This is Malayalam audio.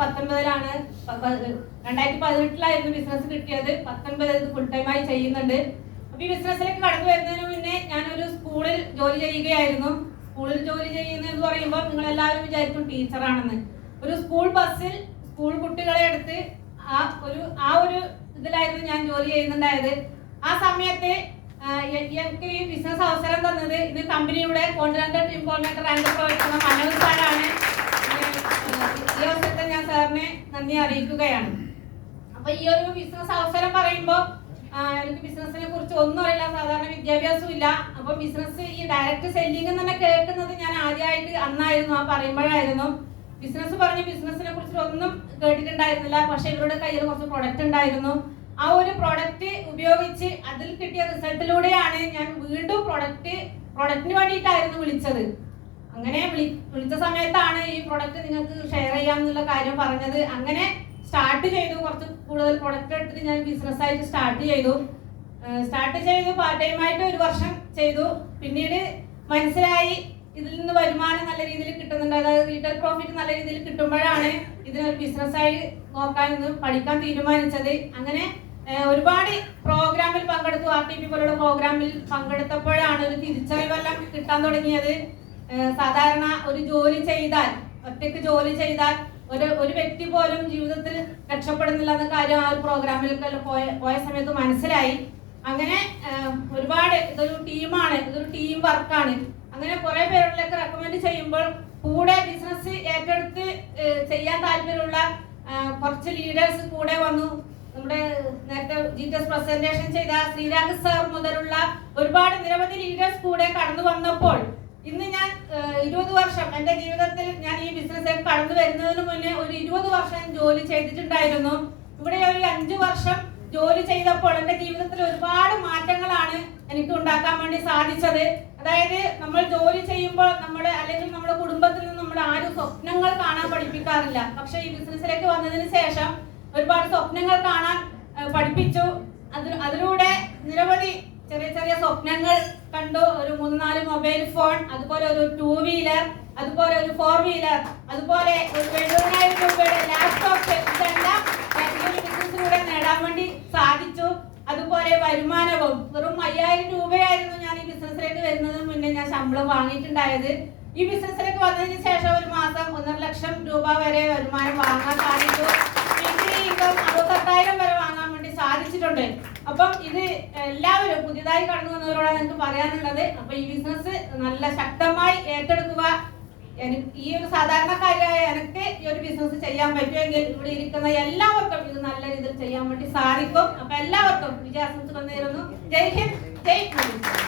2019 2018 ബിസിനസ് കിട്ടിയത്. 19 ഇത് ഫുൾ ടൈമായി ചെയ്യുന്നുണ്ട്. അപ്പൊ ഈ ബിസിനസ്സിലേക്ക് കടന്നു വരുന്നതിന് മുന്നേ ഞാനൊരു സ്കൂളിൽ ജോലി ചെയ്യുകയായിരുന്നു. സ്കൂളിൽ ജോലി ചെയ്യുന്നതെന്ന് പറയുമ്പോൾ നിങ്ങൾ എല്ലാവരും വിചാരിക്കും ടീച്ചറാണെന്ന്. ഒരു സ്കൂൾ ബസ്സിൽ സ്കൂൾ കുട്ടികളെ എടുത്ത് ആ ഒരു ഇതിലായിരുന്നു ഞാൻ ജോലി ചെയ്യുന്നുണ്ടായത്. ആ സമയത്ത് എനിക്ക് ഈ ബിസിനസ് അവസരം തന്നത് ഇത് കമ്പനിയുടെ കോണ്ടിനെന്റൽ ഇമ്പോർട്ടൻ്റ് റാങ്ക് പ്രവർത്തന മനോജ് സാറാണ്. ഈ അവസരത്തിൽ ഞാൻ സാറിനെ നന്ദി അറിയിക്കുകയാണ്. അപ്പൊ ഈ ഒരു ബിസിനസ് അവസരം പറയുമ്പോൾ എനിക്ക് ബിസിനസിനെ കുറിച്ച് ഒന്നും അറിയില്ല, സാധാരണ വിദ്യാഭ്യാസവും ഇല്ല. അപ്പൊ ബിസിനസ് ഈ ഡയറക്റ്റ് സെല്ലിംഗ് തന്നെ കേൾക്കുന്നത് ഞാൻ ആദ്യമായിട്ട് അന്നായിരുന്നു, ആ പറയുമ്പോഴായിരുന്നു. ബിസിനസ് പറഞ്ഞ് ബിസിനസിനെ കുറിച്ച് ഒന്നും കേട്ടിട്ടുണ്ടായിരുന്നില്ല. പക്ഷെ ഇവരുടെ കയ്യിൽ കുറച്ച് പ്രൊഡക്റ്റ് ഉണ്ടായിരുന്നു. ആ ഒരു പ്രൊഡക്റ്റ് ഉപയോഗിച്ച് അതിൽ കിട്ടിയ റിസൾട്ടിലൂടെയാണ് ഞാൻ വീണ്ടും പ്രൊഡക്റ്റിന് വേണ്ടിയിട്ടായിരുന്നു വിളിച്ചത്. അങ്ങനെ വിളിച്ച സമയത്താണ് ഈ പ്രൊഡക്റ്റ് നിങ്ങൾക്ക് ഷെയർ ചെയ്യാമെന്നുള്ള കാര്യം പറഞ്ഞത്. അങ്ങനെ സ്റ്റാർട്ട് ചെയ്തു. കുറച്ച് കൂടുതൽ പ്രൊഡക്റ്റ് എടുത്തിട്ട് ഞാൻ ബിസിനസ്സായിട്ട് സ്റ്റാർട്ട് ചെയ്തു പാർട്ട് ടൈമായിട്ട് 1 വർഷം ചെയ്തു. പിന്നീട് മനസ്സിലായി ഇതിൽ നിന്ന് വരുമാനം നല്ല രീതിയിൽ കിട്ടുന്നുണ്ട്, അതായത് റീറ്റെയിൽ പ്രോഫിറ്റ് നല്ല രീതിയിൽ കിട്ടുമ്പോഴാണ് ഇതിനൊരു ബിസിനസ്സായി നോക്കാനെന്ന് പഠിക്കാൻ തീരുമാനിച്ചത്. അങ്ങനെ ഒരുപാട് പ്രോഗ്രാമിൽ പങ്കെടുത്തു. RTP പോലുള്ള പ്രോഗ്രാമിൽ പങ്കെടുത്തപ്പോഴാണ് ഒരു തിരിച്ചറിവെല്ലാം കിട്ടാൻ തുടങ്ങിയത്. സാധാരണ ഒരു ജോലി ചെയ്താൽ, ഒറ്റയ്ക്ക് ജോലി ചെയ്താൽ ഒരു വ്യക്തി പോലും ജീവിതത്തിൽ രക്ഷപ്പെടുന്നില്ല എന്ന കാര്യം ആ ഒരു പ്രോഗ്രാമിൽ പോയ സമയത്ത് മനസ്സിലായി. അങ്ങനെ ഒരുപാട് ഇതൊരു ടീമാണ്, ഇതൊരു ടീം വർക്കാണ്. അങ്ങനെ കുറെ പേരിലേക്ക് റെക്കമെൻഡ് ചെയ്യുമ്പോൾ കൂടെ ബിസിനസ് ഏറ്റെടുത്ത് ചെയ്യാൻ താല്പര്യമുള്ള കുറച്ച് ലീഡേഴ്സ് കൂടെ വന്നു. നമ്മുടെ നേരത്തെ GTS പ്രസന്റേഷൻ ചെയ്ത ശ്രീരാഗ് സാർ മുതലുള്ള ഒരുപാട് നിരവധി ലീഡേഴ്സ് കൂടെ കടന്നു വന്നപ്പോൾ ഇന്ന് ഞാൻ 20 വർഷം എൻ്റെ ജീവിതത്തിൽ ഞാൻ ഈ ബിസിനസ്സിലേക്ക് കടന്നു വരുന്നതിന് മുന്നേ ഒരു 20 വർഷം ജോലി ചെയ്തിട്ടുണ്ടായിരുന്നു. ഇവിടെ ഒരു 5 വർഷം ജോലി ചെയ്തപ്പോൾ എൻ്റെ ജീവിതത്തിൽ ഒരുപാട് മാറ്റങ്ങളാണ് എനിക്ക് ഉണ്ടാക്കാൻ വേണ്ടി സാധിച്ചത്. അതായത് നമ്മൾ ജോലി ചെയ്യുമ്പോൾ അല്ലെങ്കിൽ നമ്മുടെ കുടുംബത്തിൽ നിന്ന് നമ്മൾ ആരും സ്വപ്നങ്ങൾ കാണാൻ പഠിപ്പിക്കാറില്ല. പക്ഷെ ഈ ബിസിനസ്സിലേക്ക് വന്നതിന് ശേഷം ഒരുപാട് സ്വപ്നങ്ങൾ കാണാൻ പഠിപ്പിച്ചു. അതിലൂടെ നിരവധി ചെറിയ സ്വപ്നങ്ങൾ കണ്ടു. ഒരു 3-4 മൊബൈൽ ഫോൺ, അതുപോലെ ഒരു 2 വീലർ, അതുപോലെ ഒരു 4 വീലർ, അതുപോലെ ഒരു 70,000 രൂപയുടെ ലാപ്ടോപ്പ്, ഇതെല്ലാം ഈ ഒരു ബിസിനസ്സിലൂടെ നേടാൻ വേണ്ടി സാധിച്ചു. അതുപോലെ വരുമാനവും വെറും 5,000 രൂപയായിരുന്നു ഞാൻ ഈ ബിസിനസ്സിലേക്ക് വരുന്നതിന് മുന്നേ ഞാൻ ശമ്പളം വാങ്ങിയിട്ടുണ്ടായത്. ഈ ബിസിനസ്സിലേക്ക് വന്നതിന് ശേഷം ഒരു മാസം 1.5 ലക്ഷം രൂപ വരെ വരുമാനം വാങ്ങാൻ സാധിച്ചു. ഇൻകം 68,000 വരെ വാങ്ങാൻ വേണ്ടി സാധിച്ചിട്ടുണ്ട്. അപ്പം ഇത് എല്ലാവരും പുതിയതായി കടന്നു വന്നവരോടാണ് എനിക്ക് പറയാനുള്ളത്. അപ്പൊ ഈ ബിസിനസ് നല്ല ശക്തമായി ഏറ്റെടുക്കുക. ഈ ഒരു സാധാരണക്കാരിയായ എനിക്ക് ഈ ഒരു ബിസിനസ് ചെയ്യാൻ പറ്റുമെങ്കിൽ ഇവിടെ ഇരിക്കുന്ന എല്ലാവർക്കും ഇത് നല്ല രീതിയിൽ ചെയ്യാൻ വേണ്ടി സാധിക്കും. അപ്പൊ എല്ലാവർക്കും വിജയാശംസകൾ നേരുന്നു. ജയ് ഹിന്ദ്, ജയ് ഹിന്ദ്.